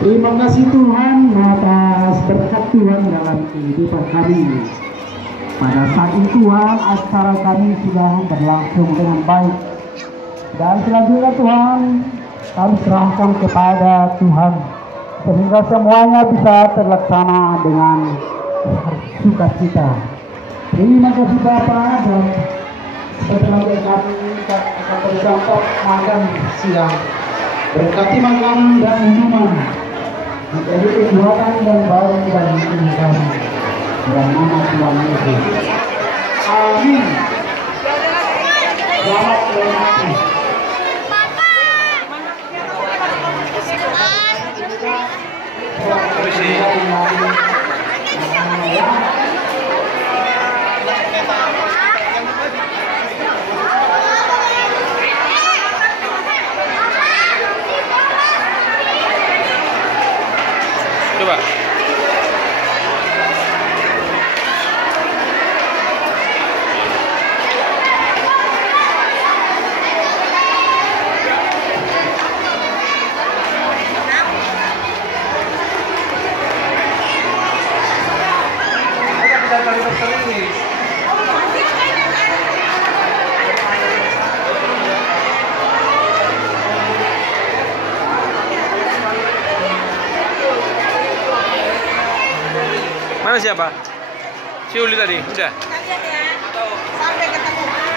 Terima kasih Tuhan atas berkat Tuhan dalam kehidupan kami. Pada saat itu Tuhan, acara kami sudah berlangsung dengan baik. Dan selanjutnya Tuhan, kami serahkan kepada Tuhan sehingga semuanya bisa terlaksana dengan sukacita. Terima kasih Bapak, dan setelah kami akan berdampak makan siang. Berkati makanan dan minuman menjadi kekuatan dan baru bagi kami. Dalam nama Tuhan Yesus. Amin. Selamat menikmati. Coba. Mana siapa? Si Uli tadi, udah? Sampai ketemu.